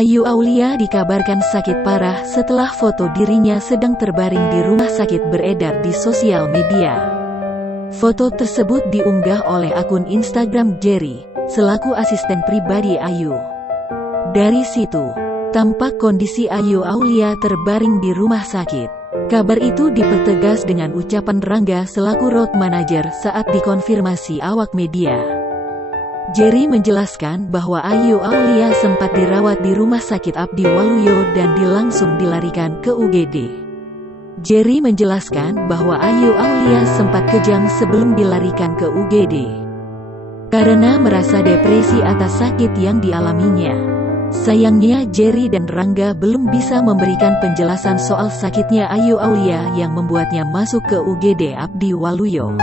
Ayu Aulia dikabarkan sakit parah setelah foto dirinya sedang terbaring di rumah sakit beredar di sosial media. Foto tersebut diunggah oleh akun Instagram Jerry, selaku asisten pribadi Ayu. Dari situ, tampak kondisi Ayu Aulia terbaring di rumah sakit. Kabar itu dipertegas dengan ucapan Rangga selaku road manager saat dikonfirmasi awak media. Jerry menjelaskan bahwa Ayu Aulia sempat dirawat di Rumah Sakit Abdi Waluyo dan langsung dilarikan ke UGD. Jerry menjelaskan bahwa Ayu Aulia sempat kejang sebelum dilarikan ke UGD karena merasa depresi atas sakit yang dialaminya. Sayangnya Jerry dan Rangga belum bisa memberikan penjelasan soal sakitnya Ayu Aulia yang membuatnya masuk ke UGD Abdi Waluyo.